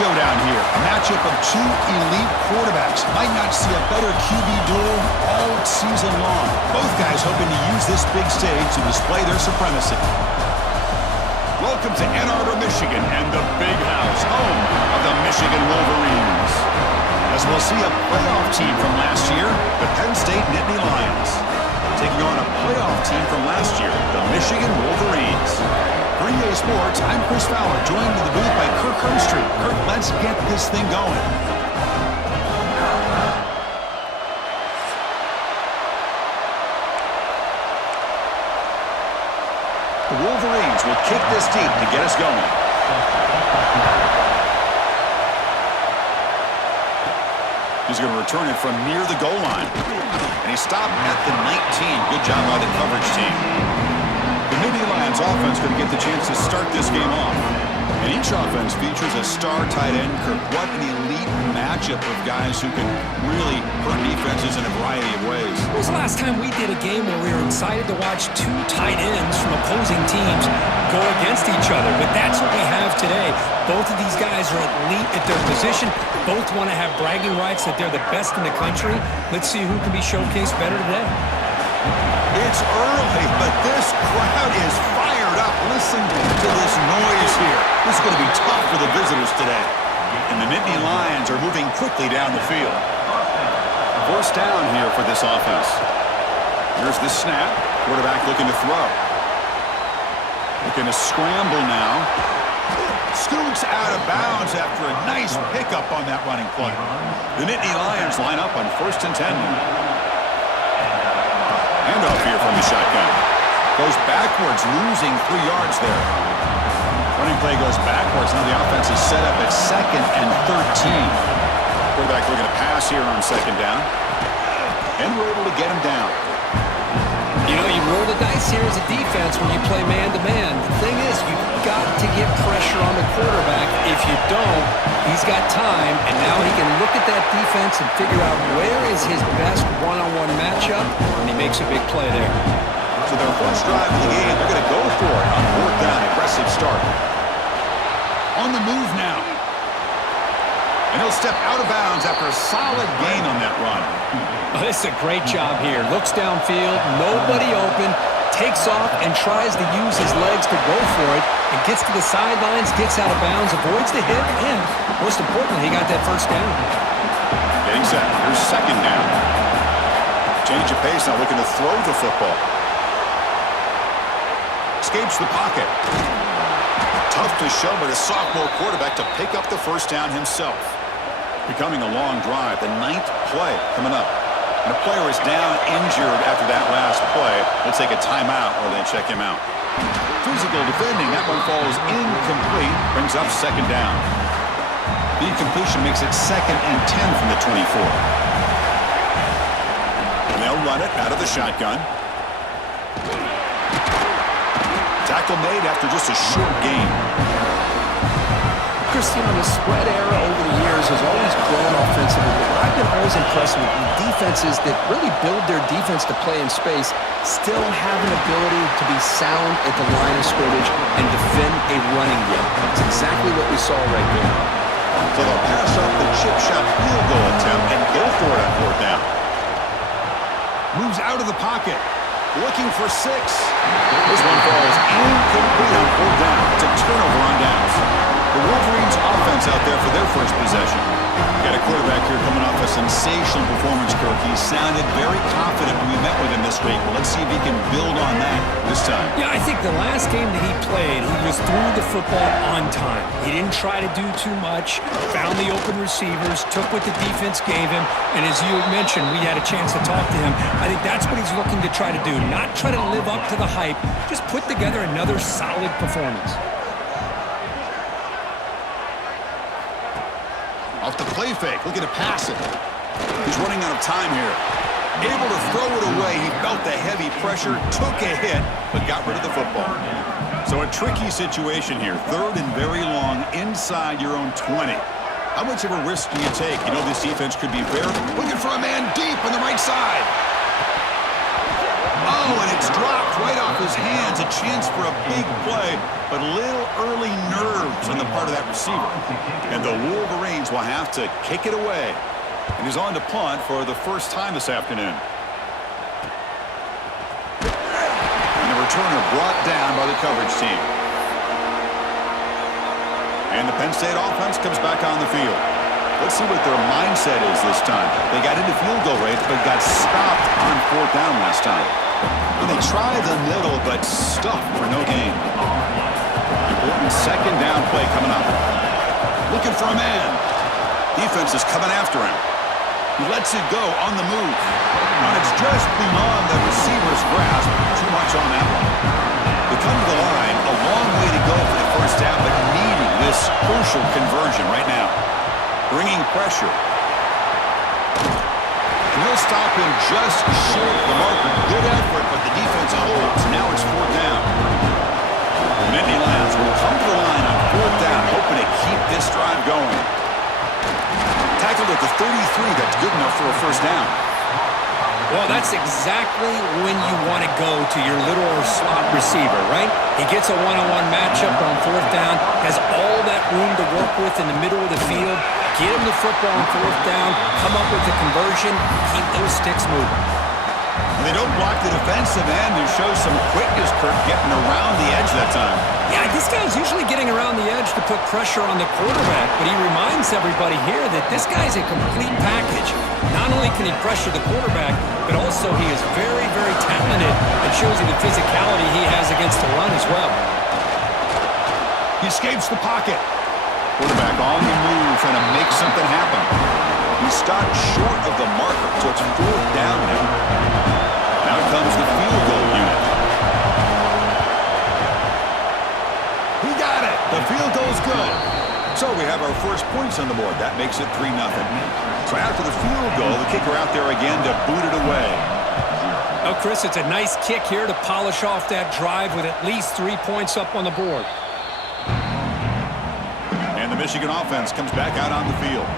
showdown here. A matchup of two elite quarterbacks. Might not see a better QB duel all season long. Both guys hoping to use this big stage to display their supremacy. Welcome to Ann Arbor, Michigan, and the Big House, home of the Michigan Wolverines. As we'll see a playoff team from last year, the Penn State Lions. Taking on a playoff team from last year, the Michigan Wolverines. For EA Sports, I'm Chris Fowler, joined in the booth by Kirk Herbstreit. Kirk, let's get this thing going. The Wolverines will kick this deep to get us going. He's going to return it from near the goal line. And he stopped at the 19. Good job by the coverage team. The Nittany Lions offense going to get the chance to start this game off. And each offense features a star tight end. Kirk, what an elite matchup of guys who can really hurt defenses in a variety of ways. When was the last time we did a game where we were excited to watch two tight ends from opposing teams go against each other? But that's what we have today. Both of these guys are elite at their position. Both want to have bragging rights that they're the best in the country. Let's see who can be showcased better today. It's early, but this crowd is fired up. Listen to this noise here. This is going to be tough for the visitors today. And the Nittany Lions are moving quickly down the field. First down here for this offense. Here's the snap. Quarterback looking to throw. Looking to scramble now. Scoots out of bounds after a nice pickup on that running play. The Nittany Lions line up on 1st and 10. Handoff here from the shotgun. Goes backwards, losing 3 yards there. Running play goes backwards. Now the offense is set up at 2nd and 13. Quarterback looking to pass here on 2nd down. And we're able to get him down. You know, you roll the dice here as a defense when you play man-to-man. The thing is, you've got to get pressure on the quarterback. If you don't, he's got time, and now he can look at that defense and figure out where is his best one-on-one matchup, and he makes a big play there. So their first drive of the game, they're going to go for it on 4th down. Aggressive start. On the move now. And he'll step out of bounds after a solid gain on that run. Oh, this is a great job here. Looks downfield, nobody open, takes off and tries to use his legs to go for it, and gets to the sidelines, gets out of bounds, avoids the hit, and most importantly, he got that first down. Getting set. Here's 2nd down. Change of pace now, looking to throw the football. Escapes the pocket. Tough to show, but a sophomore quarterback to pick up the first down himself. Becoming a long drive. The 9th play coming up. And the player is down injured after that last play. We'll take a timeout or they check him out. Physical defending. That one falls incomplete. Brings up 2nd down. The incompletion makes it 2nd and 10 from the 24. And they'll run it out of the shotgun. Tackle made after just a short gain. Christian, the spread era over the years has always grown offensively, but I've been always impressed with defenses that really build their defense to play in space, still have an ability to be sound at the line of scrimmage and defend a running game. It's exactly what we saw right there. So they'll pass off the chip shot field goal attempt and go for it on 4th down. Moves out of the pocket. Looking for 6. This one falls incomplete on 4th down. It's a turnover on downs. The Wolverines offense out there for their first possession. Got a quarterback here coming off a sensational performance, Kirk. He sounded very confident when we met with him this week. Well, let's see if he can build on that this time. Yeah, I think the last game that he played, he just threw the football on time. He didn't try to do too much, found the open receivers, took what the defense gave him, and as you mentioned, we had a chance to talk to him. I think that's what he's looking to try to do, not try to live up to the hype, just put together another solid performance. Off the play fake, looking to pass it. He's running out of time here. Able to throw it away. He felt the heavy pressure, took a hit, but got rid of the football. So a tricky situation here. 3rd and very long inside your own 20. How much of a risk do you take? You know this defense could be very... Looking for a man deep on the right side. Oh, and it's dropped right off his hands. A chance for a big play, but a little early nerves on the part of that receiver. And the Wolverines will have to kick it away. And he's on to punt for the first time this afternoon. And the returner brought down by the coverage team. And the Penn State offense comes back on the field. Let's see what their mindset is this time. They got into field goal range, but got stopped on 4th down last time. And they tried the middle, but stuffed for no gain. Important 2nd down play coming up. Looking for a man. Defense is coming after him. He lets it go on the move. And it's just beyond the receiver's grasp. Too much on that one. They come to the line, a long way to go for the 1st down, but needing this crucial conversion right now. Bringing pressure. And he'll stop him just short of the marker. Good effort, but the defense holds. Now it's 4th down. The Nittany Lions will come to the line on 4th down, hoping to keep this drive going. Tackled at the 33. That's good enough for a 1st down. Well, that's exactly when you want to go to your little slot receiver, right? He gets a one-on-one matchup on 4th down, has all that room to work with in the middle of the field. Get him the football on 4th down, come up with the conversion, keep those sticks moving. And they don't block the defensive end who shows some quickness, Kirk, getting around the edge that time. Yeah, this guy's usually getting around the edge to put pressure on the quarterback, but he reminds everybody here that this guy's a complete package. Not only can he pressure the quarterback, but also he is very, very talented and shows you the physicality he has against the run as well. He escapes the pocket. Quarterback on the move, trying to make something happen. He stopped short of the marker, so it's 4th down now. Now comes the field goal unit. He got it. The field goal's good. So we have our first points on the board. That makes it 3-0. So after the field goal, the kicker out there again to boot it away. Oh, Chris, it's a nice kick here to polish off that drive with at least 3 points up on the board. And the Michigan offense comes back out on the field.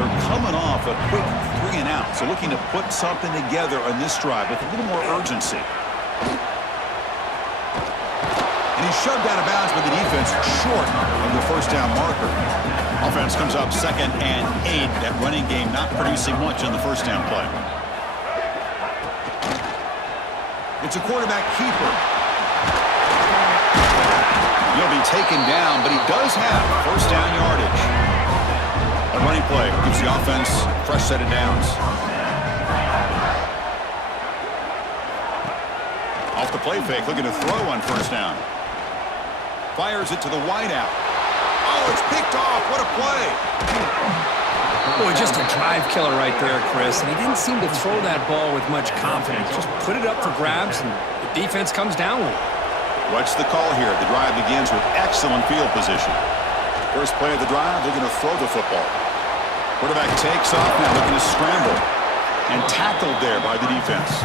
They're coming off a quick 3 and out, so looking to put something together on this drive with a little more urgency. And he's shoved out of bounds by the defense short of the 1st down marker. Offense comes up 2nd and 8. That running game not producing much on the 1st down play. It's a quarterback keeper. He'll be taken down, but he does have 1st down yardage. A running play gives the offense a fresh set of downs. Off the play fake, looking to throw on 1st down. Fires it to the wideout. Oh, it's picked off. What a play. Boy, just a drive killer right there, Chris. And he didn't seem to throw that ball with much confidence. Just put it up for grabs, and the defense comes down with it. What's the call here? The drive begins with excellent field position. First play of the drive, looking to throw the football. Quarterback takes off now, looking to scramble. And tackled there by the defense.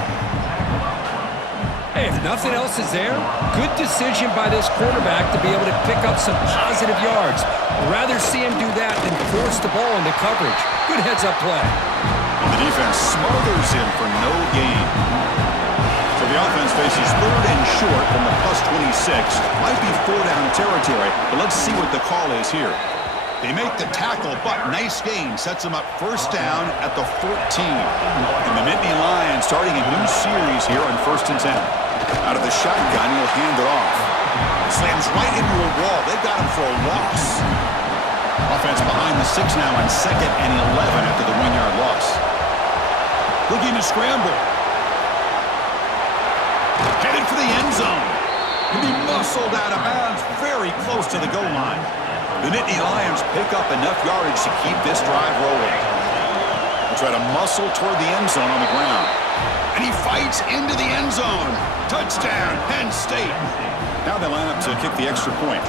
Hey, if nothing else is there, good decision by this quarterback to be able to pick up some positive yards. I'd rather see him do that than force the ball into coverage. Good heads-up play. And the defense smothers him for no gain. So the offense faces 3rd and short from the +26. Might be 4 down territory, but let's see what the call is here. They make the tackle, but nice gain. Sets them up 1st down at the 14. And the Nittany Lions starting a new series here on 1st and 10. Out of the shotgun, he'll hand it off. Slams right into a wall. They got him for a loss. Offense behind the 6 now on 2nd and 11 after the 1-yard loss. Looking to scramble. Headed for the end zone. He'll be muscled out of bounds very close to the goal line. The Nittany Lions pick up enough yardage to keep this drive rolling. They try to muscle toward the end zone on the ground. And he fights into the end zone. Touchdown, Penn State. Now they line up to kick the extra point.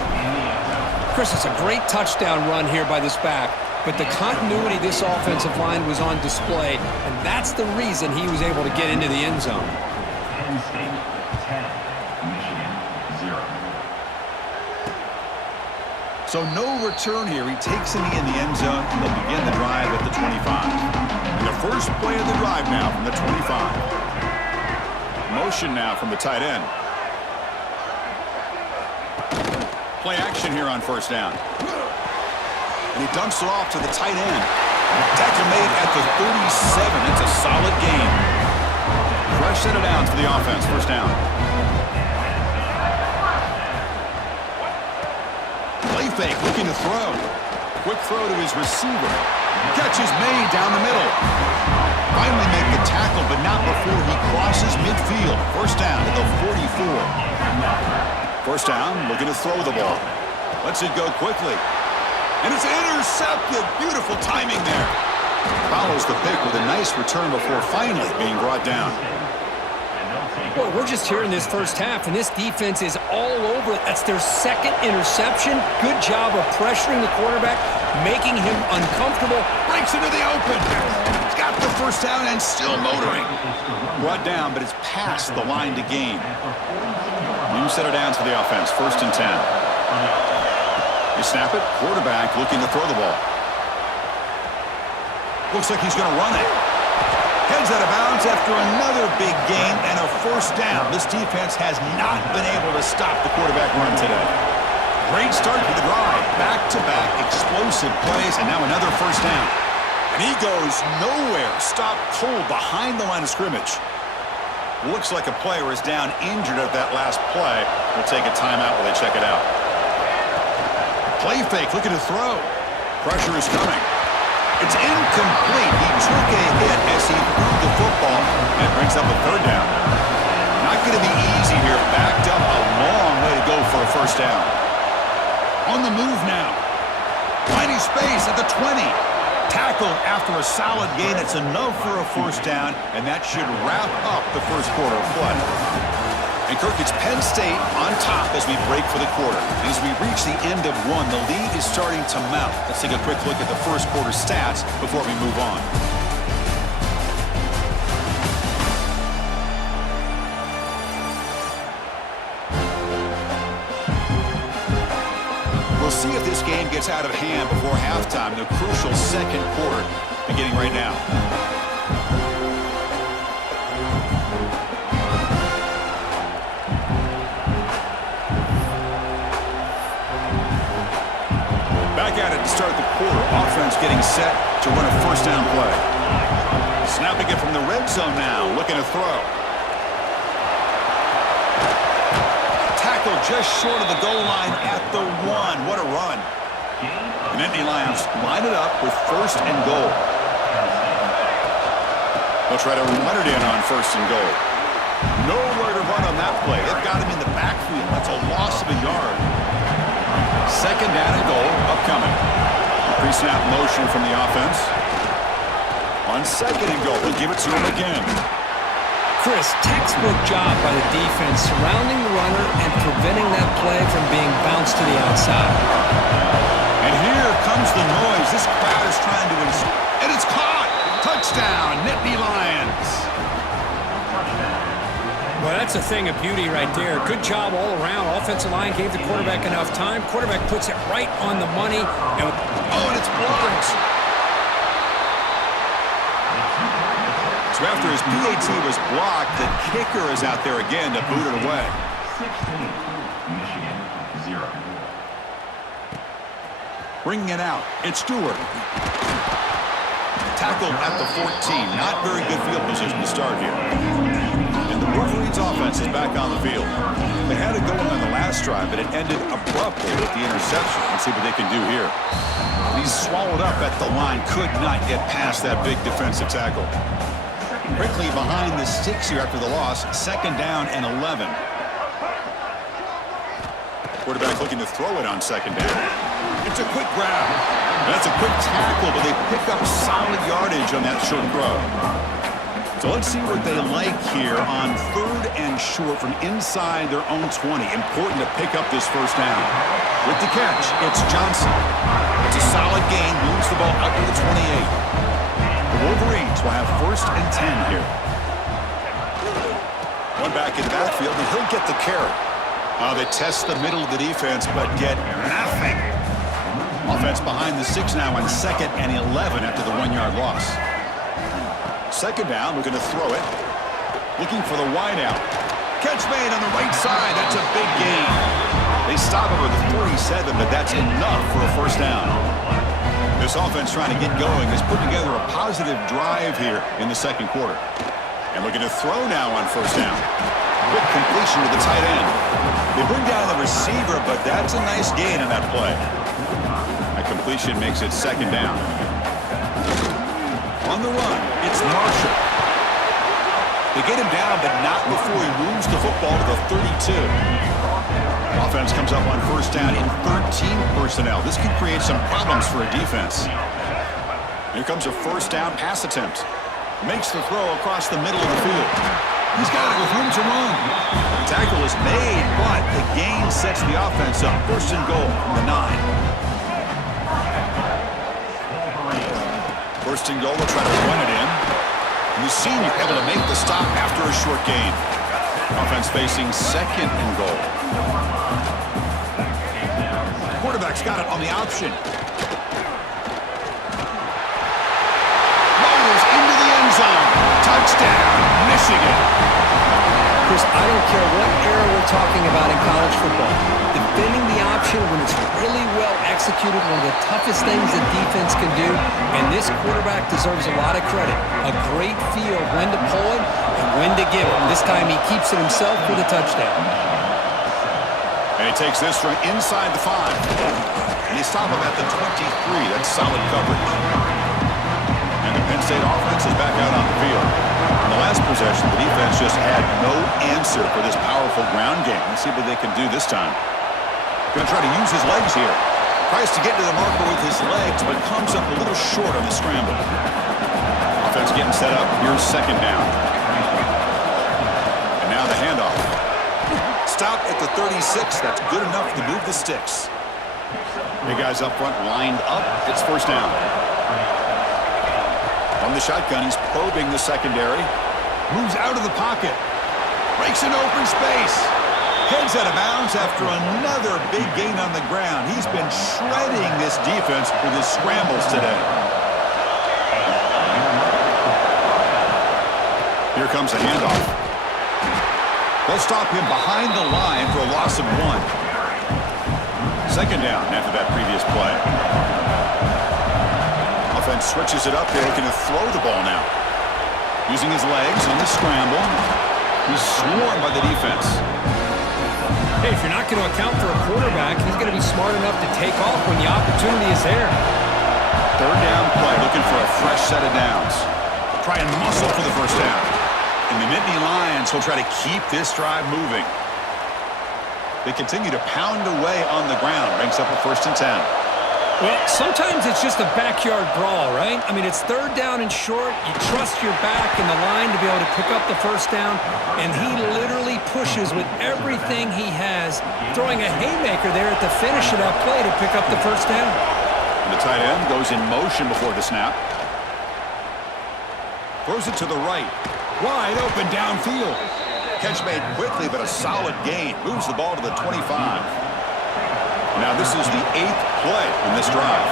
Chris, it's a great touchdown run here by this back, but the continuity of this offensive line was on display, and that's the reason he was able to get into the end zone. Penn State 10, Michigan 0. So no return here. He takes him in the end zone, and they'll begin the drive at the 25. And the first play of the drive now from the 25. Motion now from the tight end. Play action here on first down. And he dumps it off to the tight end. Tackle made at the 37. It's a solid gain. Fresh set of downs for the offense. First down. Play fake, looking to throw. Quick throw to his receiver. Catch is made down the middle. Finally make the tackle, but not before he crosses midfield. First down at the 44. First down, looking to throw the ball. Lets it go quickly. And it's intercepted. Beautiful timing there. Follows the pick with a nice return before finally being brought down. Well, we're just here in this first half, and this defense is all over it. That's their second interception. Good job of pressuring the quarterback, making him uncomfortable. Breaks into the open. He's got the first down and still motoring. Brought down, but it's past the line to gain. New set of downs for the offense. First and 10. You snap it. Quarterback looking to throw the ball. Looks like he's going to run it. Heads out of bounds after another big gain and a first down. This defense has not been able to stop the quarterback run today. Great start for the drive. Back-to-back explosive plays, and now another first down. And he goes nowhere. Stopped cold behind the line of scrimmage. Looks like a player is down injured at that last play. We'll take a timeout while they check it out. Play fake, looking to throw. Pressure is coming. It's incomplete. He took a hit as he threw the football and brings up a third down. Not going to be easy here. Backed up a long way to go for a first down. On the move now. Finding space at the 20. Tackled after a solid gain. It's enough for a first down, and that should wrap up the first quarter of play. And Kirk, it's Penn State on top as we break for the quarter. As we reach the end of one, the lead is starting to mount. Let's take a quick look at the first quarter stats before we move on. We'll see if this game gets out of hand before halftime, the crucial second quarter beginning right now. Back at it to start the quarter. Offense getting set to run a first down play. Snapping it from the red zone now. Looking to throw. Tackle just short of the goal line at the 1. What a run. And Nittany Lions line it up with first and goal. They'll try to run it in on first and goal. Nowhere to run on that play. They've got him in the backfield. That's a loss of a yard. Second down and goal upcoming. Pre-snap motion from the offense. On second and goal, we'll give it to him again. Chris, textbook job by the defense surrounding the runner and preventing that play from being bounced to the outside. And here comes the noise. This crowd is trying to and it's caught. Touchdown, Nittany Lions. Well, that's a thing of beauty right there. Good job all around. Offensive line gave the quarterback enough time. Quarterback puts it right on the money. And it's blocked. So after his PAT was blocked, the kicker is out there again to boot it away. 16, Michigan, 0. Bringing it out, it's Stewart. Tackled at the 14. Not very good field position to start here. And the Wolverines offense is back on the field. They had it going on the last drive, but it ended abruptly with the interception. Let's see what they can do here. He's swallowed up at the line. Could not get past that big defensive tackle. Quickly behind the sticks here after the loss. Second down and 11. Quarterback looking to throw it on second down. It's a quick grab. That's a quick tackle, but they pick up solid yardage on that short throw. So let's see what they like here on third and short from inside their own 20. Important to pick up this first down. With the catch, it's Johnson. It's a solid gain, moves the ball up to the 28. The Wolverines will have first and 10 here. One back in the backfield, and he'll get the carry. They test the middle of the defense, but get nothing. Offense behind the 6 now on second and 11 after the 1-yard loss. Second down, looking to throw it. Looking for the wide out. Catch made on the right side. That's a big gain. They stop over the 47, but that's enough for a first down. This offense trying to get going has put together a positive drive here in the second quarter. And looking to throw now on first down. Quick completion to the tight end. They bring down the receiver, but that's a nice gain on that play. A completion makes it second down. On the run, it's Marshall. They get him down, but not before he moves the football to the 32. Offense comes up on first down in 13 personnel. This can create some problems for a defense. Here comes a first down pass attempt. Makes the throw across the middle of the field. He's got it with room to run. The tackle is made, but the gain sets the offense up. First and goal from the 9. First and goal, they'll try to run it in. And the senior able to make the stop after a short gain. Offense facing second and goal. Quarterback's got it on the option. Rolls into the end zone. Touchdown, Michigan. Chris, I don't care what era we're talking about in college football. Defending the option when it's really well executed, one of the toughest things a defense can do, and this quarterback deserves a lot of credit. A great feel of when to pull it and when to give it. And this time he keeps it himself for the touchdown. And he takes this from inside the 5. And they stop him at the 23. That's solid coverage. And the Penn State offense is back out on the field. In the last possession, the defense just had no answer for this powerful ground game. Let's see what they can do this time. Going to try to use his legs here. Tries to get to the marker with his legs, but comes up a little short on the scramble. Offense getting set up. Here's second down. And now the handoff. Stop at the 36. That's good enough to move the sticks. Big guys up front lined up. It's first down. From the shotgun, he's probing the secondary. Moves out of the pocket. Breaks an open space. Heads out of bounds after another big gain on the ground. He's been shredding this defense with his scrambles today. Here comes a handoff. They'll stop him behind the line for a loss of 1. Second down after that previous play. Offense switches it up. They're looking to throw the ball now. Using his legs on the scramble. He's swarmed by the defense. Hey, if you're not going to account for a quarterback, he's going to be smart enough to take off when the opportunity is there. Third down play, looking for a fresh set of downs. Try and muscle for the first down. And the Nittany Lions will try to keep this drive moving. They continue to pound away on the ground. Brings up a first and 10. Well, sometimes it's just a backyard brawl, right? I mean, it's third down and short. You trust your back in the line to be able to pick up the first down, and he literally pushes with everything he has, throwing a haymaker there at the finish of that play to pick up the first down. And the tight end goes in motion before the snap. Throws it to the right. Wide open downfield. Catch made quickly, but a solid gain. Moves the ball to the 25. Now this is the 8th play in this drive.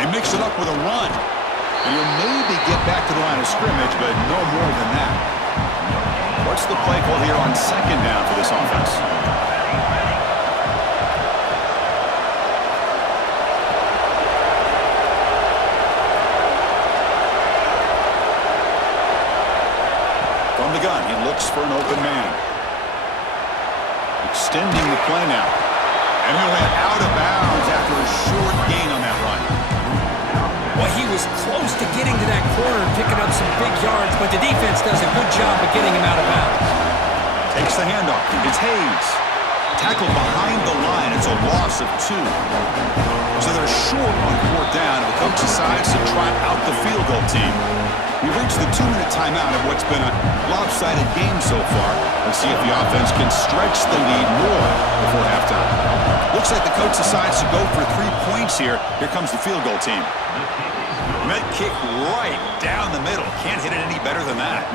They mix it up with a run. And he'll maybe get back to the line of scrimmage, but no more than that. What's the play call here on second down for this offense? From the gun, he looks for an open man. Extending the play now. And he went out of bounds after a short gain on that run. Well, he was close to getting to that corner and picking up some big yards, but the defense does a good job of getting him out of bounds. Takes the handoff. It's Hayes. Tackled behind the line. It's a loss of 2. So they're short on fourth down, and the coach decides to try out the field goal team. We've reached the 2-minute timeout of what's been a lopsided game so far. Let's see if the offense can stretch the lead more before halftime. Looks like the coach decides to go for 3 points here. Here comes the field goal team. Met kick right down the middle. Can't hit it any better than that.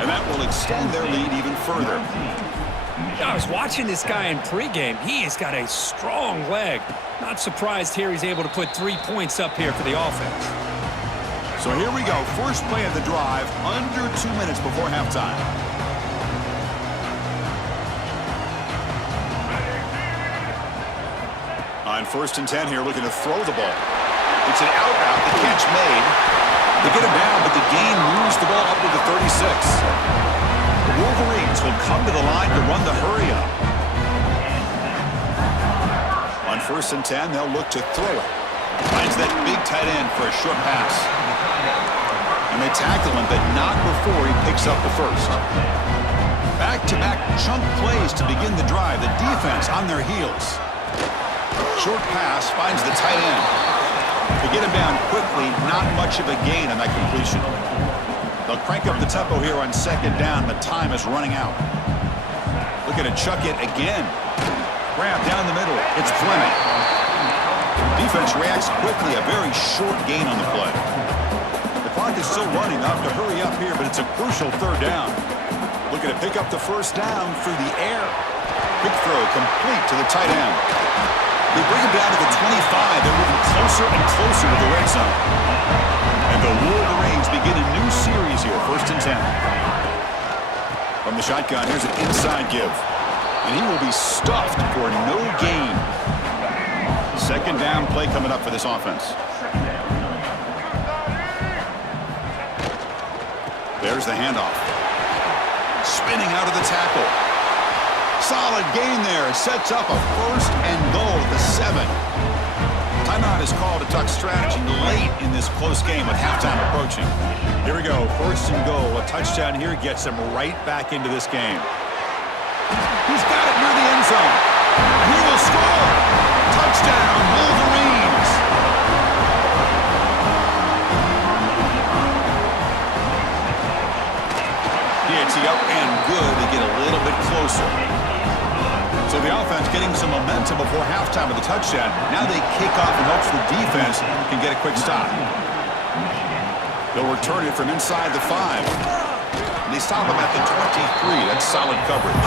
And that will extend their lead even further. I was watching this guy in pregame. He has got a strong leg. Not surprised here he's able to put 3 points up here for the offense. So here we go. First play of the drive, under 2 minutes before halftime. On 1st and 10 here, looking to throw the ball. It's an out route. The catch made. They get him down, but the gain moves the ball up to the 36. The Wolverines will come to the line to run the hurry up. On 1st and 10, they'll look to throw it. Finds that big tight end for a short pass. And they tackle him, but not before he picks up the first. Back-to-back chunk plays to begin the drive. The defense on their heels. Short pass finds the tight end. To get him down quickly, not much of a gain on that completion. They'll crank up the tempo here on 2nd down. The time is running out. Looking to chuck it again. Grab down the middle. It's Fleming. Defense reacts quickly. A very short gain on the play. The clock is still running. They'll have to hurry up here, but it's a crucial 3rd down. Looking to pick up the 1st down through the air. Quick throw complete to the tight end. They bring him down to the 25. They're moving closer and closer to the red zone. And the Wolverines begin a new series here, 1st and 10. From the shotgun, here's an inside give. And he will be stuffed for no gain. 2nd down play coming up for this offense. There's the handoff. Spinning out of the tackle. Solid gain there. Sets up a 1st and goal at the 7. Timeout is called to talk strategy late in this close game with halftime approaching. Here we go. 1st and goal. A touchdown here gets them right back into this game. He's got it near the end zone. And he will score. Touchdown, Wolverines. It's up and good to get a little bit closer. So the offense getting some momentum before halftime with the touchdown. Now they kick off in hopes the defense can get a quick stop. They'll return it from inside the 5. And they stop him at the 23. That's solid coverage.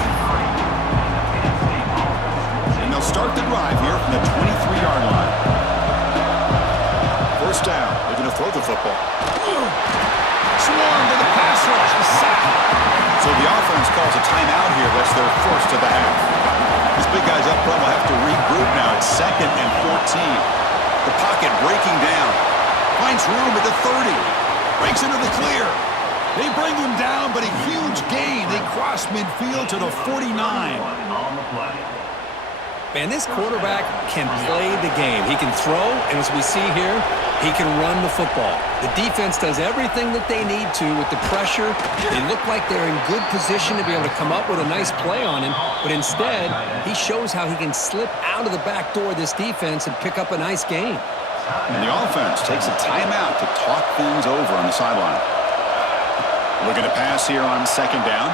And they'll start the drive here from the 23-yard line. 1st down. They're going to throw the football. Swarmed to the pass rush. So the offense calls a timeout here. That's their 1st of the half. These big guys up front will have to regroup now. It's 2nd and 14. The pocket breaking down. Finds room at the 30. Breaks into the clear. They bring him down, but a huge gain. They cross midfield to the 49. Man, this quarterback can play the game. He can throw, and as we see here, he can run the football. The defense does everything that they need to with the pressure. They look like they're in good position to be able to come up with a nice play on him, but instead, he shows how he can slip out of the back door of this defense and pick up a nice gain. And the offense takes a timeout to talk things over on the sideline. Looking to pass here on 2nd down.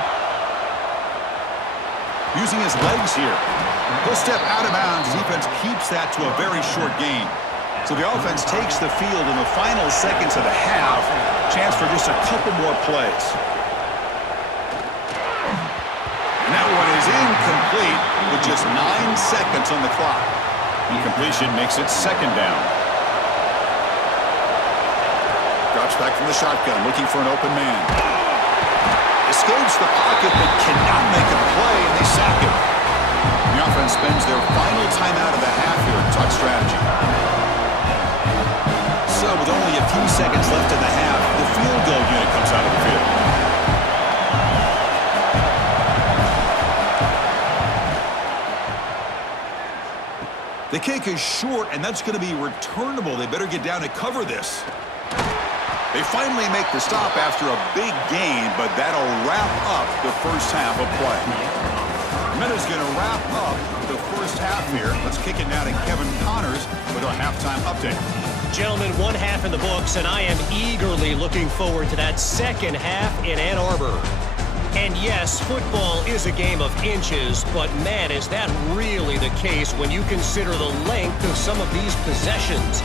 Using his legs here. He'll step out of bounds. Defense keeps that to a very short gain. So the offense takes the field in the final seconds of the half. Chance for just a couple more plays. And that one is incomplete with just 9 seconds on the clock. Incompletion makes it 2nd down. Drops back from the shotgun, looking for an open man. Escapes the pocket, but cannot make a play, and they sack him. The offense spends their final timeout of the half here in talk strategy. So with only a few seconds left in the half, the field goal unit comes out of the field. The kick is short, and that's going to be returnable. They better get down and cover this. They finally make the stop after a big gain, but that'll wrap up the 1st half of play. Minutes going to wrap up the 1st half here. Let's kick it now to Kevin Connors with our halftime update. Gentlemen, 1 half in the books, and I am eagerly looking forward to that 2nd half in Ann Arbor. And yes, football is a game of inches, but man, is that really the case when you consider the length of some of these possessions.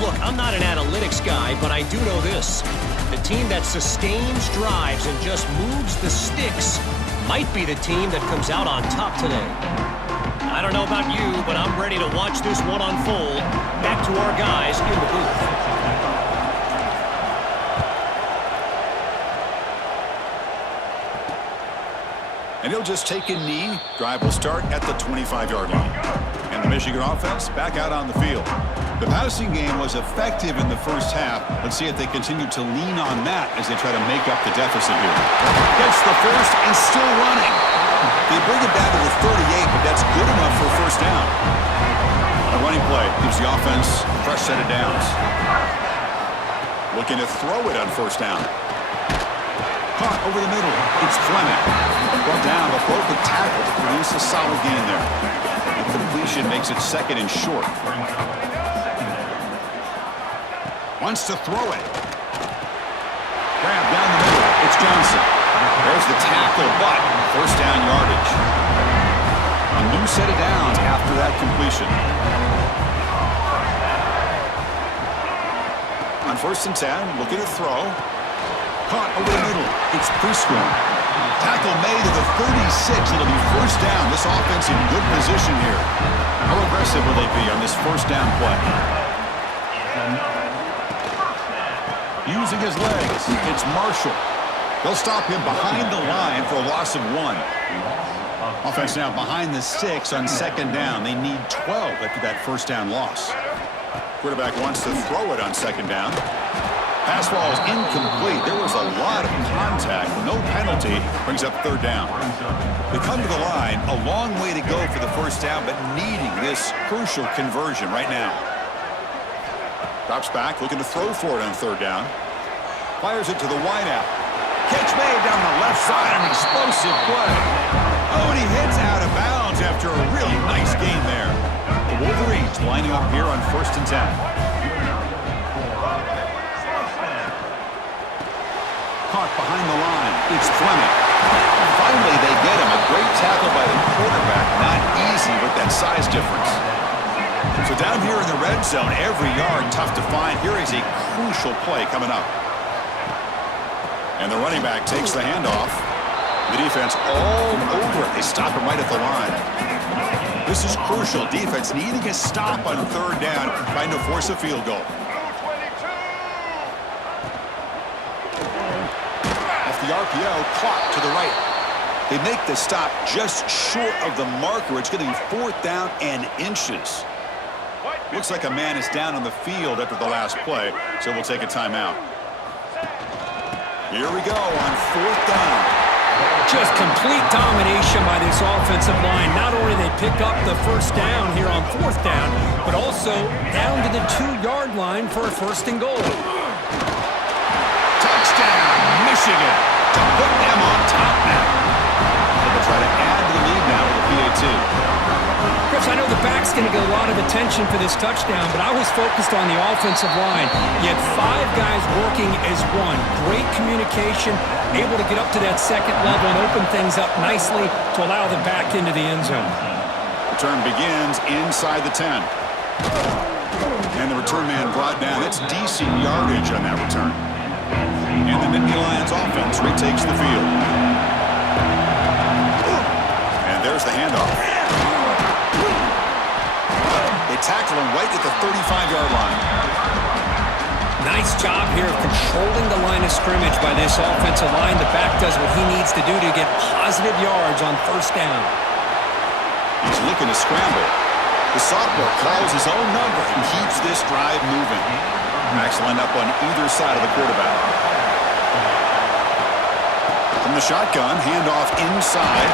Look, I'm not an analytics guy, but I do know this. The team that sustains drives and just moves the sticks might be the team that comes out on top today. I don't know about you, but I'm ready to watch this one unfold. Back to our guys in the booth. And he'll just take a knee. Drive will start at the 25-yard line. And the Michigan offense back out on the field. The passing game was effective in the first half. Let's see if they continue to lean on that as they try to make up the deficit here. Gets the first and still running. They bring it down to the 38, but that's good enough for a first down. A running play gives the offense a fresh set of downs. Looking to throw it on first down. Caught over the middle. It's Fleming. Brought down, but broke the tackle to produce a solid gain there. The completion makes it second and short. Wants to throw it. Grab down the middle. It's Johnson. There's the tackle, but first down yardage. A new set of downs after that completion. On 1st and 10, looking to throw. Caught over the middle. It's Prescott. Tackle made to the 36. It'll be first down. This offense in good position here. How aggressive will they be on this first down play? Using his legs, it's Marshall. They'll stop him behind the line for a loss of 1. Offense now behind the 6 on 2nd down. They need 12 after that first down loss. Quarterback wants to throw it on 2nd down. Pass ball is incomplete. There was a lot of contact. No penalty. Brings up 3rd down. They come to the line. A long way to go for the first down, but needing this crucial conversion right now. Drops back, looking to throw for it on 3rd down. Fires it to the wideout. Catch made down the left side. An explosive play. Oh, and he hits out of bounds after a really nice gain there. The Wolverines lining up here on 1st and 10. Caught behind the line. It's Fleming. Finally, they get him. A great tackle by the quarterback. Not easy with that size difference. So down here in the red zone, every yard tough to find. Here is a crucial play coming up. And the running back takes the handoff. The defense all over it. They stop him right at the line. This is crucial. Defense needing a stop on 3rd down, trying to force a field goal. The RPO clock to the right. They make the stop just short of the marker. It's going to be 4th down and inches. Looks like a man is down on the field after the last play, so we'll take a timeout. Here we go on 4th down. Just complete domination by this offensive line. Not only they pick up the first down here on 4th down, but also down to the 2-yard line for a 1st and goal. Touchdown, Michigan, to put them on top now. And they'll try to add to the lead now with a PAT. Chris, I know the back's going to get a lot of attention for this touchdown, but I was focused on the offensive line. You had 5 guys working as one. Great communication, able to get up to that 2nd level and open things up nicely to allow them back into the end zone. Return begins inside the 10. And the return man brought down. That's decent yardage on that return. And the Nittany Lions offense retakes the field. And there's the handoff. They tackle him right at the 35-yard line. Nice job here of controlling the line of scrimmage by this offensive line. The back does what he needs to do to get positive yards on 1st down. He's looking to scramble. The sophomore calls his own number and keeps this drive moving. Backs line up on either side of the quarterback. From the shotgun, handoff inside.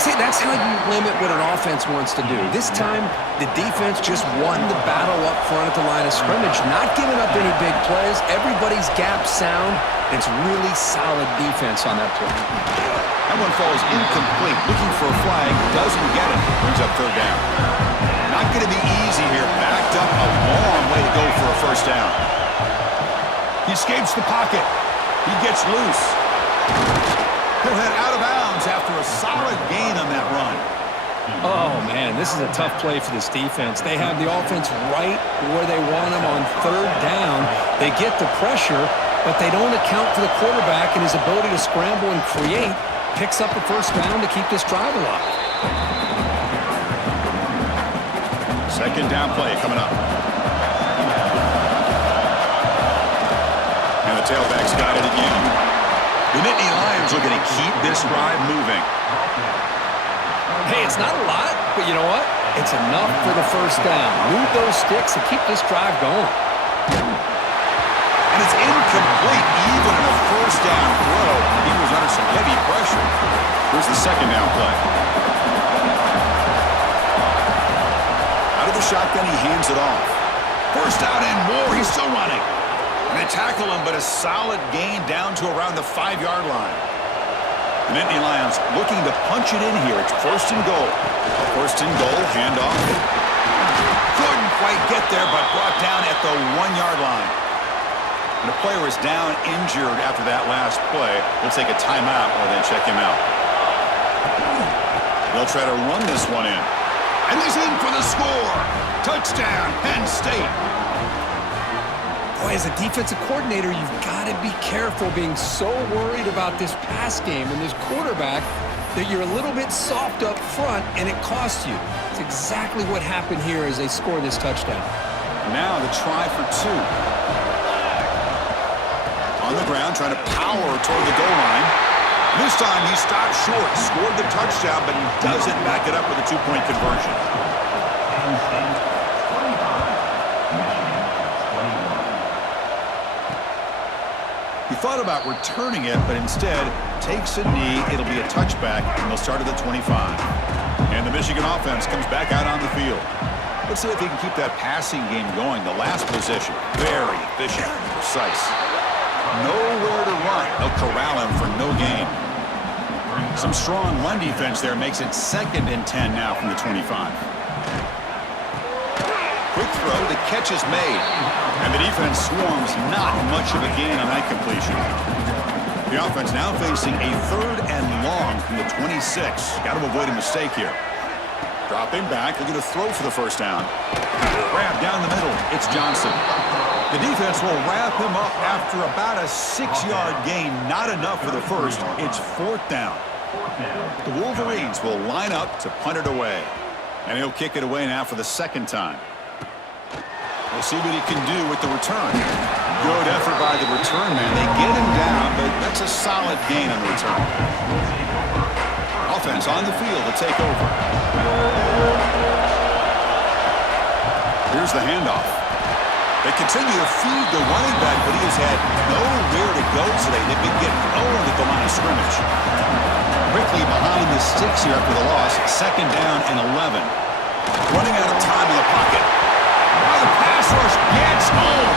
See, that's how you limit what an offense wants to do. This time, the defense just won the battle up front at the line of scrimmage, not giving up any big plays. Everybody's gap sound. It's really solid defense on that play. That one falls incomplete. Looking for a flag. Doesn't get it. Brings up 3rd down. Not going to be easy here. Backed up a long way to go for a first down. He escapes the pocket. He gets loose. He'll head out of bounds after a solid gain on that run. Oh, man, this is a tough play for this defense. They have the offense right where they want them on 3rd down. They get the pressure, but they don't account for the quarterback and his ability to scramble and create. Picks up a first down to keep this drive alive. Second down play coming up. And the tailback's got it again. The Nittany Lions looking to keep this drive moving. Hey, it's not a lot, but you know what? It's enough for the first down. Move those sticks and keep this drive going. And it's incomplete, even in a first down throw. He was under some heavy pressure. Here's the second down play. Out of the shotgun, he hands it off. First down and more. He's still running. And they tackle him, but a solid gain down to around the 5-yard line. The Nittany Lions looking to punch it in here. It's first and goal. First and goal, handoff. Couldn't quite get there, but brought down at the 1-yard line. And the player is down injured after that last play. We'll take a timeout or then check him out. They'll try to run this one in. And he's in for the score. Touchdown, Penn State. Boy, as a defensive coordinator, you've got to be careful being so worried about this pass game and this quarterback that you're a little bit soft up front and it costs you. It's exactly what happened here as they score this touchdown. Now the try for 2. On the ground, trying to power toward the goal line. This time he stopped short, scored the touchdown, but he doesn't back it up with a 2-point conversion. Penn State 25, Michigan 21. He thought about returning it, but instead takes a knee. It'll be a touchback, and they'll start at the 25. And the Michigan offense comes back out on the field. Let's see if he can keep that passing game going. The last possession, very efficient, precise. Nowhere to run. They'll corral him for no gain. Some strong run defense there makes it 2nd and 10 now from the 25. Quick throw, the catch is made. And the defense swarms, not much of a gain on that completion. The offense now facing a 3rd and long from the 26. Got to avoid a mistake here. Dropping back, looking to throw for the first down. Grab down the middle, it's Johnson. The defense will wrap him up after about a 6-yard gain. Not enough for the first. It's 4th down. The Wolverines will line up to punt it away. And he'll kick it away now for the 2nd time. We'll see what he can do with the return. Good effort by the return man. They get him down, but that's a solid gain on the return. Offense on the field to take over. Here's the handoff. They continue to feed the running back, but he has had nowhere to go today. They've been getting owned at the line of scrimmage. Quickly behind the sticks here after the loss. 2nd down and 11. Running out of time in the pocket. Now the pass rush gets home.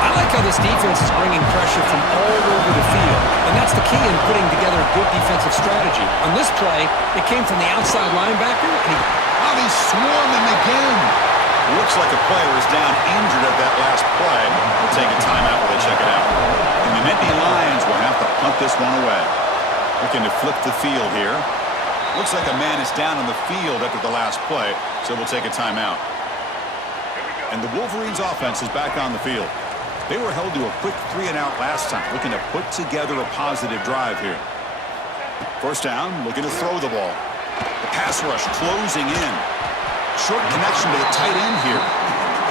I like how this defense is bringing pressure from all over the field, and that's the key in putting together a good defensive strategy. On this play, it came from the outside linebacker, and They swarm him again. Looks like a player is down injured at that last play. We'll take a timeout while they check it out. And the Nittany Lions will have to punt this one away. Looking to flip the field here. Looks like a man is down on the field after the last play, so we'll take a timeout. And the Wolverines offense is back on the field. They were held to a quick 3-and-out last time, looking to put together a positive drive here. First down, looking to throw the ball. The pass rush closing in. Short connection to the tight end here.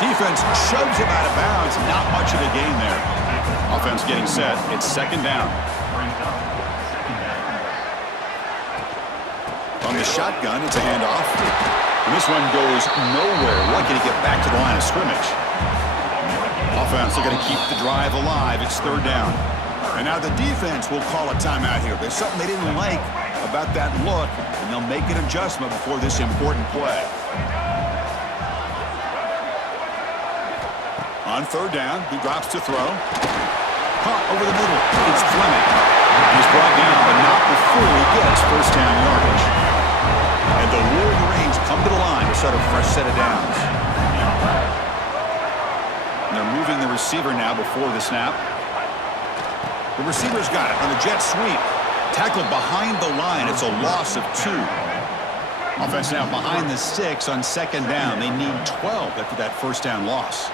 Defense shoves him out of bounds. Not much of a gain there. Offense getting set. It's 2nd down. From the shotgun, it's a handoff. And this one goes nowhere. Lucky to get back to the line of scrimmage. Offense looking to keep the drive alive. It's 3rd down. And now the defense will call a timeout here. There's something they didn't like about that look, and they'll make an adjustment before this important play. On 3rd down, he drops to throw. Caught over the middle. It's Fleming. He's brought down, but not before he gets first down yardage. And the Wolverines come to the line to start a fresh set of downs. And they're moving the receiver now before the snap. The receiver's got it on the jet sweep. Tackled behind the line. It's a loss of 2. Offense now behind the sticks on 2nd down. They need 12 after that first down loss.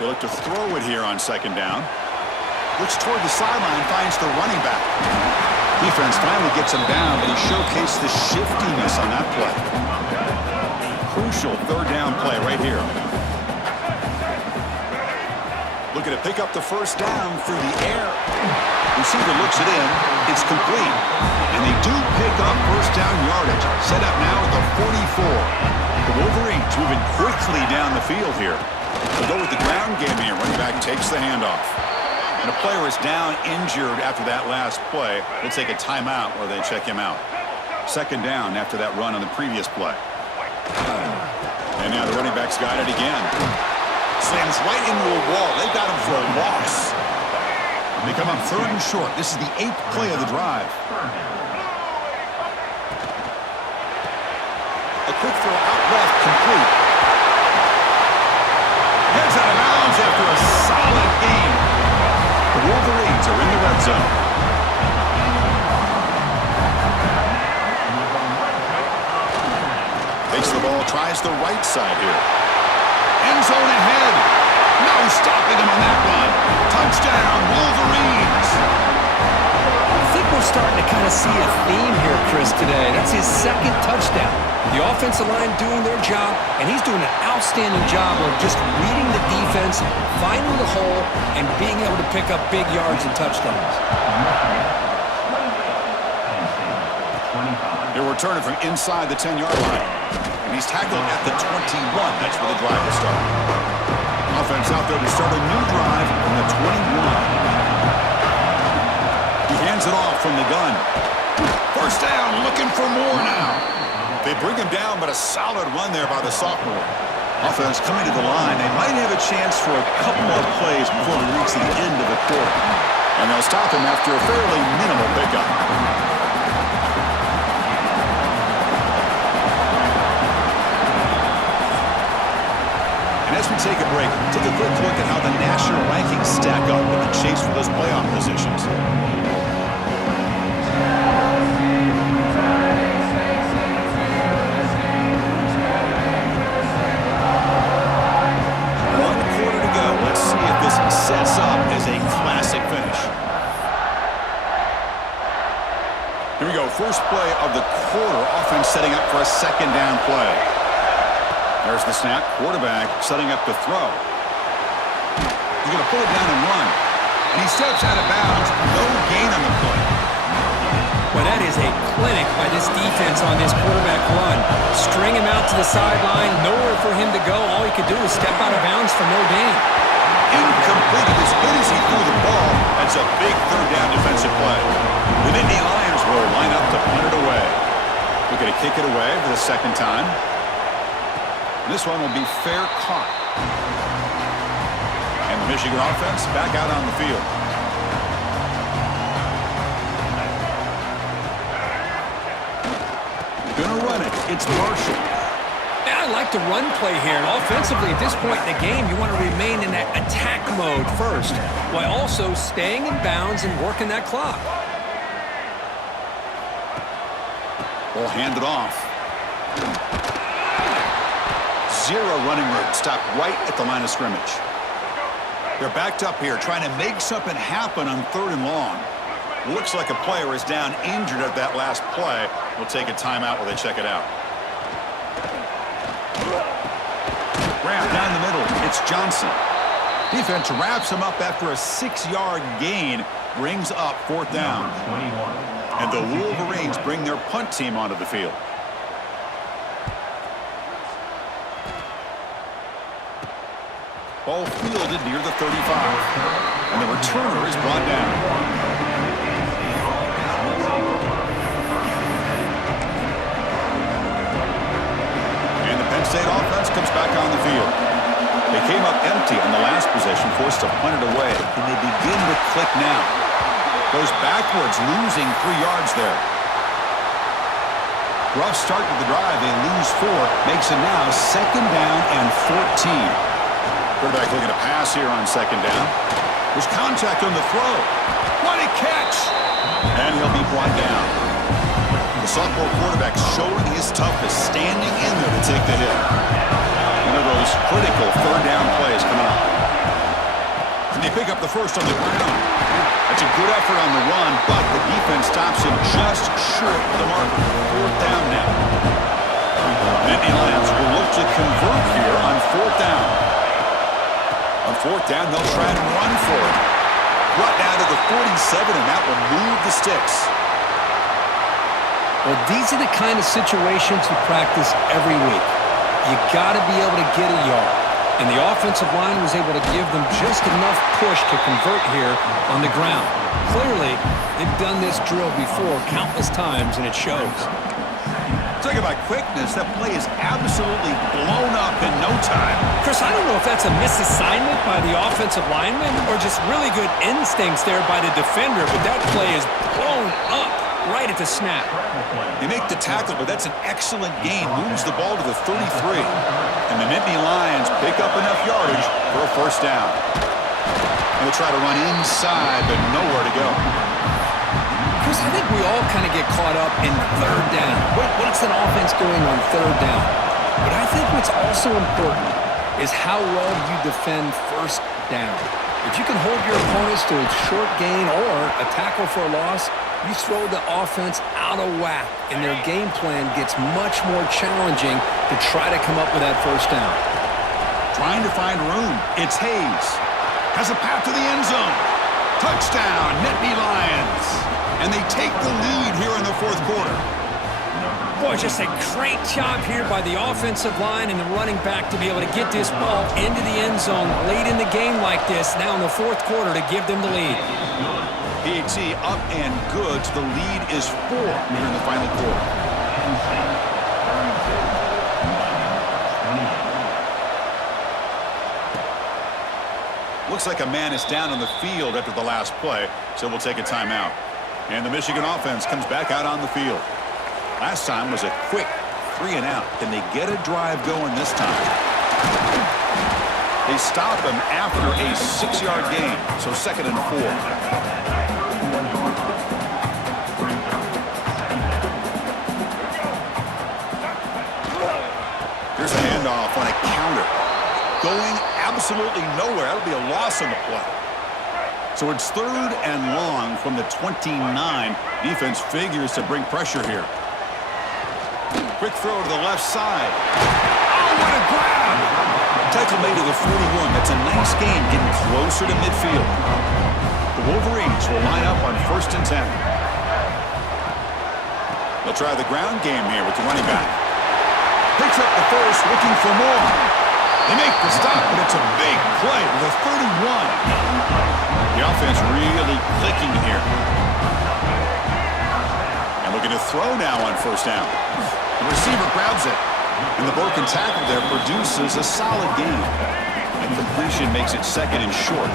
They look to throw it here on 2nd down. looks toward the sideline, finds the running back. Defense finally gets him down, but he showcased the shiftiness on that play. Crucial third down play right here. Looking to pick up the first down through the air. Receiver looks it in. It's complete. And they do pick up first down yardage. Set up now at the 44. The Wolverines moving quickly down the field here. They'll go with the ground game here. Running back takes the handoff. And a player is down injured after that last play. They'll take a timeout where they check him out. Second down after that run on the previous play. And now the running back's got it again. Slams right into a wall. They've got him for a loss. They come up third and short. This is the 8th play of the drive. A quick throw out left, complete. Heads out of bounds after a solid gain. The Wolverines are in the red zone. Takes the ball, tries the right side here. End zone ahead. No stopping him on that one. Touchdown, Wolverines. I think we're starting to kind of see a theme here, Chris, today. That's his second touchdown. The offensive line doing their job, and he's doing an outstanding job of just reading the defense, finding the hole, and being able to pick up big yards and touchdowns. They're returning from inside the 10-yard line. And he's tackled at the 21. That's where the drive will start. Offense out there to start a new drive from the 21. He hands it off from the gun. First down, looking for more now. They bring him down, but a solid run there by the sophomore. Offense coming to the line. They might have a chance for a couple more plays before we reach the end of the quarter. And they'll stop him after a fairly minimal pickup. As we take a break, take a quick look at how the national rankings stack up in the chase for those playoff positions. One quarter to go. Let's see if this sets up as a classic finish. Here we go. First play of the quarter. Offense setting up for a second down play. There's the snap. Quarterback setting up the throw. He's going to pull it down and run. And he steps out of bounds. No gain on the play. Well, that is a clinic by this defense on this quarterback run. String him out to the sideline. Nowhere for him to go. All he could do is step out of bounds for no gain. Incomplete. As good as he threw the ball, that's a big third down defensive play. The Nittany Lions will line up to punt it away. We're going to kick it away for the second time. This one will be fair caught. And the Michigan offense back out on the field. Gonna run it. It's Marshall. Yeah, I like the run play here. And offensively, at this point in the game, you want to remain in that attack mode first, while also staying in bounds and working that clock. Ball handed off. Zero running room. Stopped right at the line of scrimmage. They're backed up here trying to make something happen on third and long. Looks like a player is down injured at that last play. We'll take a timeout while they check it out. Wrap down the middle. It's Johnson. Defense wraps him up after a 6-yard gain. Brings up fourth down. And the Wolverines bring their punt team onto the field. Ball fielded near the 35. And the returner is brought down. And the Penn State offense comes back on the field. They came up empty on the last possession, forced to punt it away. Can they begin to click now? Goes backwards, losing 3 yards there. Rough start to the drive. They lose 4. Makes it now second down and 14. Quarterback looking to pass here on second down. There's contact on the throw. What a catch! And he'll be brought down. The sophomore quarterback showing his toughness, standing in there to take the hit. One of those critical third down plays coming up. And they pick up the first on the ground. good effort on the run, but the defense stops him just short of the marker. 4th down now. Nittany Lions will look to convert here on 4th down. On 4th down, they'll try and run for it. Brought down to the 47, and that will move the sticks. Well, these are the kind of situations you practice every week. You got to be able to get a yard. And the offensive line was able to give them just enough push to convert here on the ground. Clearly, they've done this drill before countless times, and it shows. Talk about quickness. That play is absolutely blown up in no time. Chris, I don't know if that's a misassignment by the offensive lineman or just really good instincts there by the defender, but that play is blown up right at the snap. They make the tackle, but that's an excellent gain. Moves the ball to the 33. And the Nittany Lions pick up enough yardage for a 1st down. And they'll try to run inside, but nowhere to go. Chris, I think we all kind of get caught up in 3rd down. What's an offense doing on 3rd down? But I think what's also important is how well you defend 1st down. If you can hold your opponents to a short gain or a tackle for a loss, you throw the offense out of whack, and their game plan gets much more challenging to try to come up with that 1st down. Trying to find room. It's Hayes. Has a path to the end zone. Touchdown, Nittany Lions. And they take the lead here in the 4th quarter. Boy, just a great job here by the offensive line and the running back to be able to get this ball into the end zone late in the game like this, now in the 4th quarter, to give them the lead. PHC up and good. The lead is 4 here in the final quarter. Looks like a man is down on the field after the last play, so we'll take a timeout. And the Michigan offense comes back out on the field. Last time was a quick 3 and out. Can they get a drive going this time? They stop him after a 6-yard gain, so 2nd and 4. Here's a handoff on a counter. Going absolutely nowhere. That'll be a loss on the play. So it's 3rd and long from the 29. Defense figures to bring pressure here. Quick throw to the left side. Oh, what a grab! Tackle made to the 41. That's a nice gain, getting closer to midfield. The Wolverines will line up on 1st and 10. They'll try the ground game here with the running back. Picks up the first, looking for more. They make the stop, but it's a big play with a 31. The offense really clicking here. And looking to throw now on 1st down. The receiver grabs it. And the broken tackle there produces a solid gain. And completion makes it 2nd and short.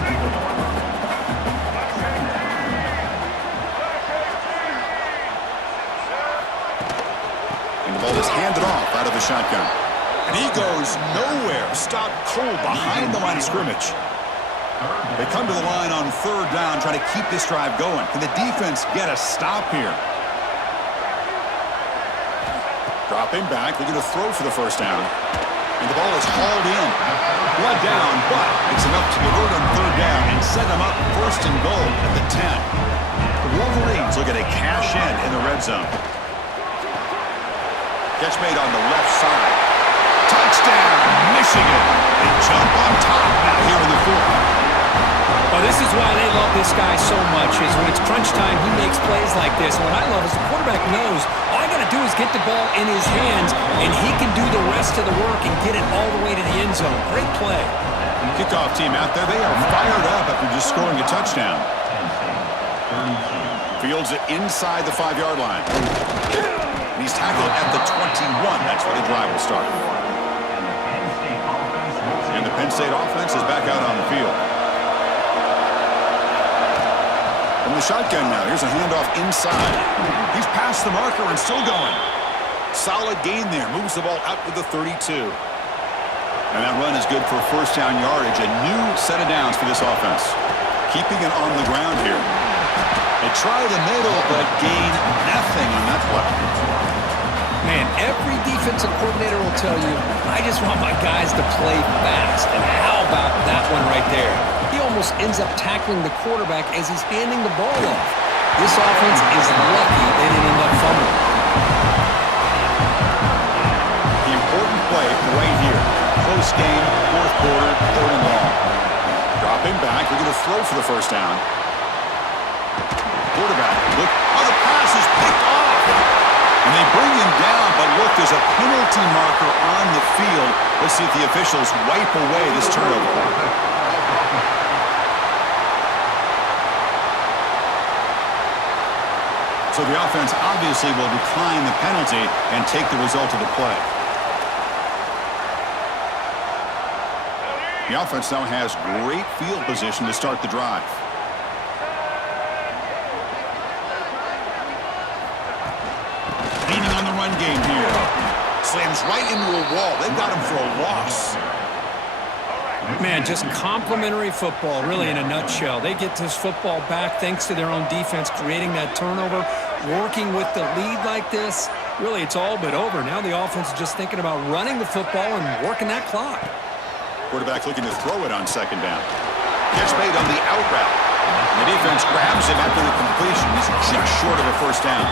And the ball is handed off out of the shotgun. And he goes nowhere. Stopped cold behind the line of scrimmage. They come to the line on 3rd down, trying to keep this drive going. Can the defense get a stop here? Dropping back, looking to throw for the 1st down. And the ball is hauled in. Blood down, but it's enough to convert on 3rd down and set them up 1st and goal at the 10. The Wolverines look at a cash in the red zone. Catch made on the left side. Touchdown, Michigan. They jump on top now here in the 4th. Well, this is why they love this guy so much, is when it's crunch time, he makes plays like this. And what I love is the quarterback knows all I got to do is get the ball in his hands, and he can do the rest of the work and get it all the way to the end zone. Great play. Kickoff team out there, they are fired up after just scoring a touchdown. Fields it inside the 5-yard line. And he's tackled at the 21. That's where the drive will start. And the Penn State offense is back out on the field. From the shotgun now, here's a handoff inside. He's past the marker and still going. Solid gain there, moves the ball out to the 32. And that run is good for 1st down yardage. A new set of downs for this offense. Keeping it on the ground here. They try the middle, but gain nothing on that play. Man, every defensive coordinator will tell you, I just want my guys to play fast. And how about that one right there? He almost ends up tackling the quarterback as he's handing the ball off. This offense is lucky they didn't end up fumbling. The important play right here. Close game, fourth quarter, 3rd and long. Dropping back, we're going to throw for the first down. Quarterback, look. Oh, the pass is picked off. And they bring him down, but look, there's a penalty marker on the field. Let's see if the officials wipe away this turnover. So the offense obviously will decline the penalty and take the result of the play. The offense now has great field position to start the drive. Leaning on the run game here. Slams right into a wall. They've got him for a loss. Man, just complimentary football, really, in a nutshell. They get this football back thanks to their own defense, creating that turnover, working with the lead like this. Really, it's all but over. Now the offense is just thinking about running the football and working that clock. Quarterback looking to throw it on 2nd down. Catch made on the out route. The defense grabs him after the completion. He's just short of a first down.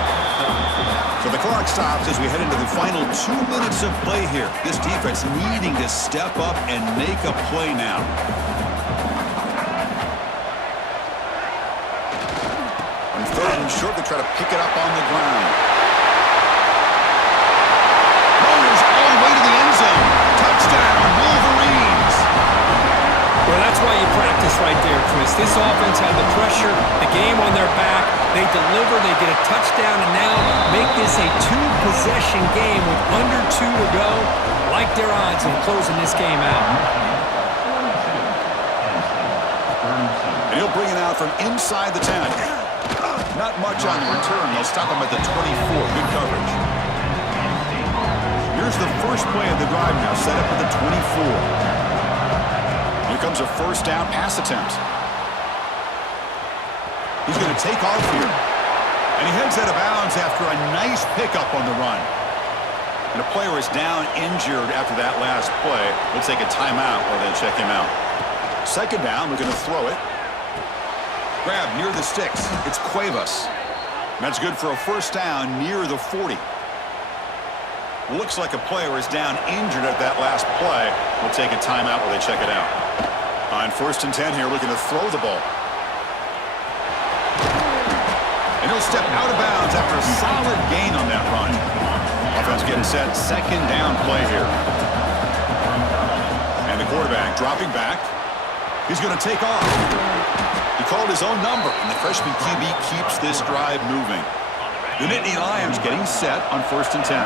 So the clock stops as we head into the final 2 minutes of play here. This defense needing to step up and make a play now. On 3rd and short, they try to pick it up on the ground. Rolls all the way to the end zone. Touchdown, Wolverines. Well, that's why you practice right there, Chris. This offense had the pressure, the game on their back. They deliver, they get a touchdown, and now make this a 2-possession game with under 2 to go. Like their odds of closing this game out. And he'll bring it out from inside the 10. Not much on the return. They'll stop him at the 24. Good coverage. Here's the first play of the drive now, set up at the 24. Here comes a first down pass attempt. He's going to take off here. And he heads out of bounds after a nice pickup on the run. And a player is down injured after that last play. We'll take a timeout while they check him out. 2nd down, we're going to throw it. Grab near the sticks. It's Cuevas. That's good for a first down near the 40. Looks like a player is down injured at that last play. We'll take a timeout while they check it out. On 1st and 10 here, looking to throw the ball. And he'll step out of bounds after a solid gain on that run. Offense getting set. 2nd down play here. And the quarterback dropping back. He's going to take off. He called his own number, and the freshman QB keeps this drive moving. The Nittany Lions getting set on 1st and 10.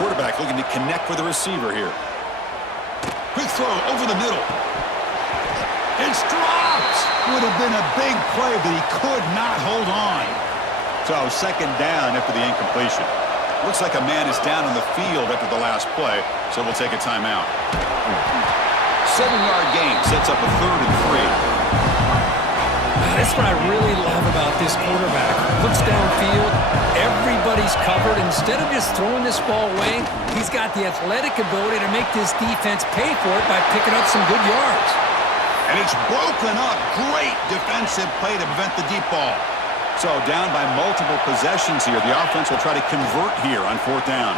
Quarterback looking to connect with the receiver here. Quick throw over the middle. It's dropped. Would have been a big play, but he could not hold on. So 2nd down after the incompletion. Looks like a man is down on the field after the last play, so we'll take a timeout. 7-yard gain sets up a 3rd and 3. That's what I really love about this quarterback. Looks downfield, everybody's covered. Instead of just throwing this ball away, he's got the athletic ability to make this defense pay for it by picking up some good yards. And it's broken up. Great defensive play to prevent the deep ball. So down by multiple possessions here. The offense will try to convert here on 4th down.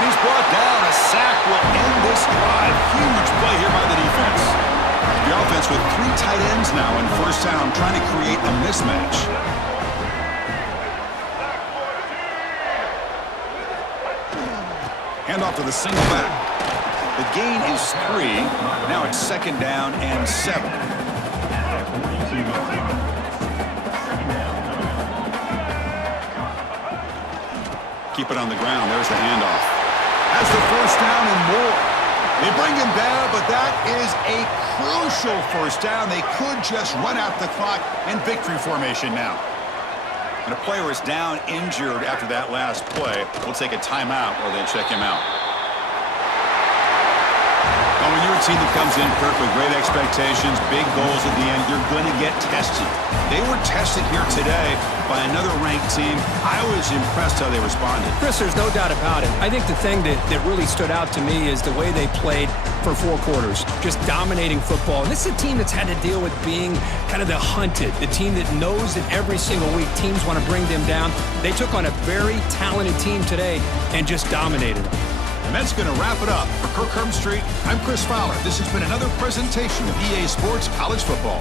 He's brought down. A sack will end this drive. Huge play here by the defense. The offense with 3 tight ends now in 1st down, trying to create a mismatch. Hand off to the single back. The gain is 3. Now it's 2nd down and 7. Keep it on the ground. There's the handoff. Has the first down and more. They bring him down, but that is a crucial first down. They could just run out the clock in victory formation now. And a player is down injured after that last play. We'll take a timeout while they check him out. When you're a team that comes in, Kirk, with great expectations, big goals at the end. You're going to get tested. They were tested here today by another ranked team. I was impressed how they responded. Chris, there's no doubt about it. I think the thing that really stood out to me is the way they played for 4 quarters, just dominating football. And this is a team that's had to deal with being kind of the hunted, the team that knows that every single week teams want to bring them down. They took on a very talented team today and just dominated them. And that's going to wrap it up. For Kirk Street, I'm Chris Fowler. This has been another presentation of EA Sports College Football.